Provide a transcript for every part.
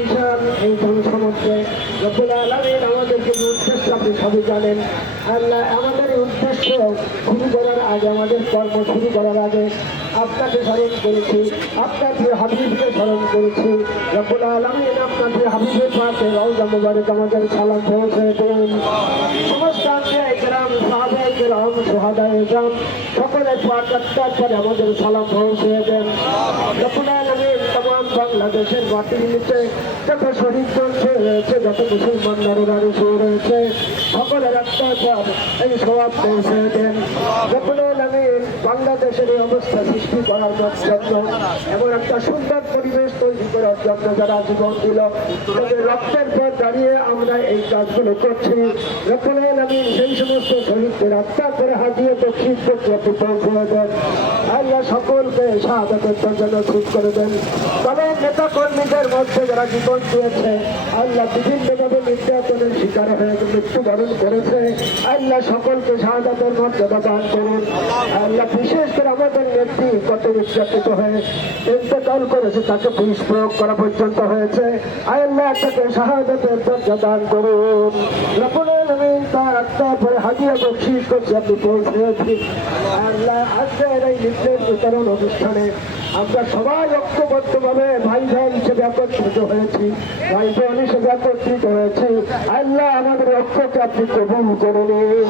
বিশাল এই জনসমুদ্রে রব্বুল আলামিন আমাদেরকে যে উদ্দেশ্য আপনি সবই জানেন। আল্লাহ আমাদের এই উদ্দেশ্য শুরু করার আগে, আমাদের কর্ম শুরু করার আগে আপনাকে স্মরণ করেছি, আপনার প্রিয় হাবিবকে স্মরণ করেছি। রব্বুল আলামিন আপনার প্রিয় হাবিবের পাশে রওজা মুবারক আমাদের সালাম পৌঁছে দিন। সমস্ত আম্বিয়া ইকরাম, সাহাবা ইকরাম, শুহাদা ইকরাম সকলের পাঠার পরে আমাদের সালাম পৌঁছে দেন। রব্বুল আলামিন तमाम বাংলাদেশের মাটির নিচে যত শহীদ রয়েছে, যত মুসলমান নরনারী রয়েছে, সকলের আত্মার এই সওয়াব পৌঁছে দেন। রব্বুল আলামিন বাংলাদেশের এই অবস্থা সৃষ্টি করার জন্য, এমন একটা সুন্দর পরিবেশ তৈরি করার জন্য যারা জীবন দিল, তাদের রক্তের পর দাঁড়িয়ে আমরা এই কাজগুলো করছি। রব্বুল আলামিন সেই সমস্ত শহীদদের আত্মার করে হাজিয়ে দক্ষিণ পৌঁছে দেন। আল্লাহ সকলকে শাহাদাতের জন্য ঠিক করে দেন। তবে নেতা কর্মীদের মধ্যে যারা জীবন দিয়েছে, আল্লাহ বিভিন্নভাবে নির্যাতনের শিকার হয়ে মৃত্যুবরণ করেছে, আল্লাহ সকলকে শাহাদাতের মর্যাদা দান করুন। আল্লাহ বিশেষ করে আমাদের নেত্রী কত নির্যাতিত হয়ে ইন্তেকাল করেছে, তাকে পুলিশ প্রয়োগ করা পর্যন্ত হয়েছে, আল্লাহ তাকে শাহাদাতের মর্যাদা দান করুন। রব্বুল আলামিন তার আত্মার পরে হাদিয়া বকশিশ করছে আপনি পৌঁছেছি। আল্লাহ আজকের এই নির্দেশ বিতরণ অনুষ্ঠানে আমরা সবাই ঐক্যবদ্ধভাবে ভাই ভাই হিসেবে একত্রিত হয়েছি, ভাই বোন হিসেবে একত্রিত হয়েছি। আল্লাহ আমাদের ঐক্যকে আপনি কবুল করে নিন।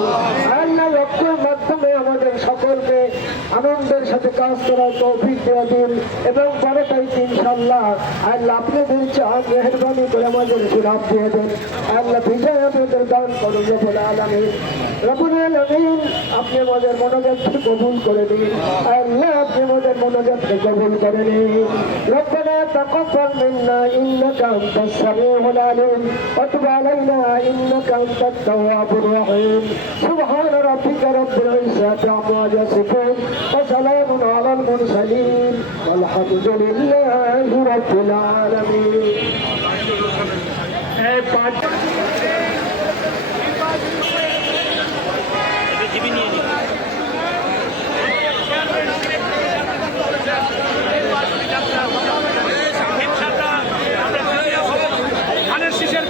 আল্লাহ ঐক্যের মাধ্যমে আমাদের সকলকে আনন্দের সাথে কাজ করার তৌফিক দিয়ে দিন এবং বড়টাইতে ইনশাআল্লাহ আল্লাহ আপনাদের চান মেহেরবানি করে আমাদের সুরাব দিয়ে দেন। আল্লাহ বিজয় আপনাদের দান করুন। রব্বুল আলামিন, রব্বুল আলামিন আপনি আমাদের মনোজাতকে কবুল করে দিন। আল্লাহ আপনি আমাদের মনোজাতকে কবুল করে নিন। রব্বানা তাকাব্বাল মিন্না ইন্নাকা আনতাস সামিউল আলিম ওয়া তুব আলাইনা ইন্নাকা আনতাত তাওয়াবুর রহিম। সুবহান রাব্বিকা রাব্বিল ইজ্জাতি আম্মা ইয়াসিফুন ওয়া সালামুন আলাল মুরসালিন ওয়ালহামদুলিল্লাহি রাব্বিল আলামিন। এই পাঁচ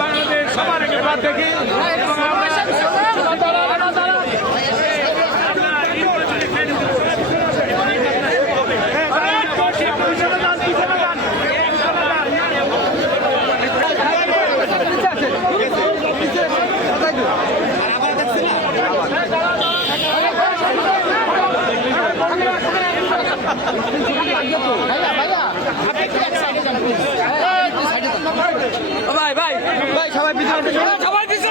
বাংলাদেশ সবার আগে বাদ দেখি ভাই ভাই ভাই সবাই পিছনে সবাই পিছনে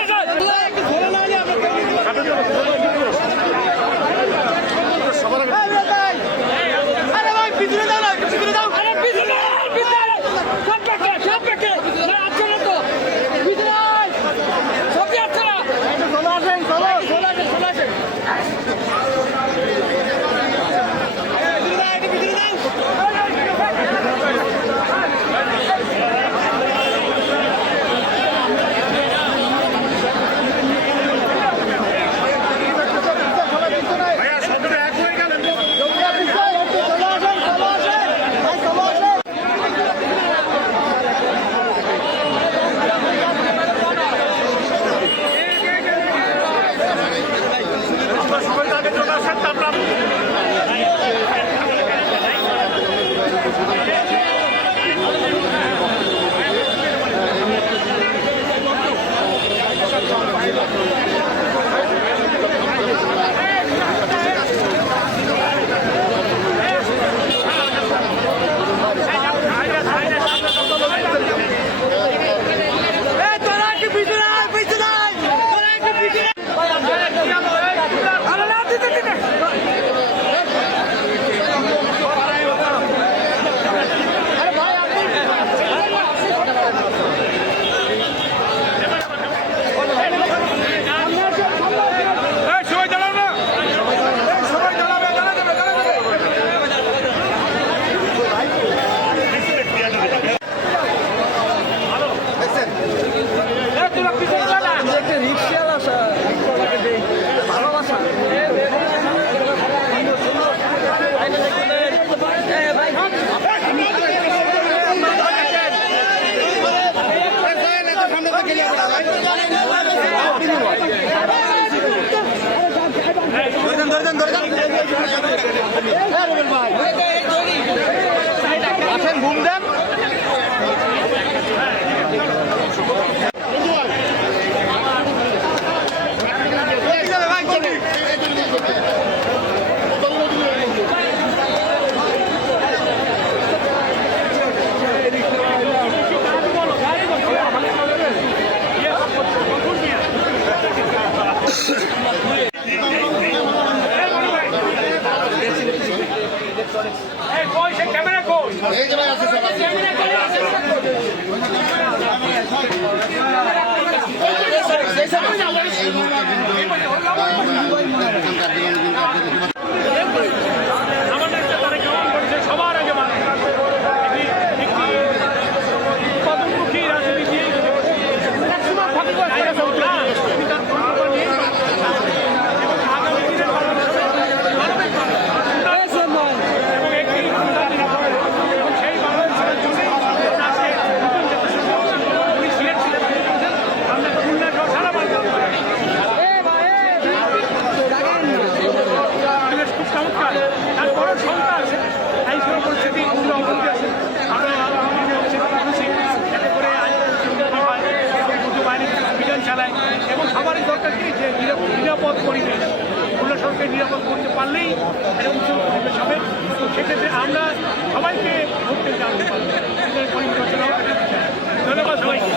আসেন ঘুম দেন। সবার আগে উৎপাদনমুখী রাজনীতি চালায় এবং সবারই দরকার কি যে নিরাপদ পরিবেশ সরকার নিরাপদ করতে পারলেই এটা উচ্চ পরিবেশ হবে। তো সেক্ষেত্রে আমরা সবাইকে ভোটে জানতে পারবো পরিবর্তন হবে। ধন্যবাদ সবাইকে।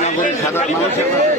নাগরিক সাধারণ মানুষের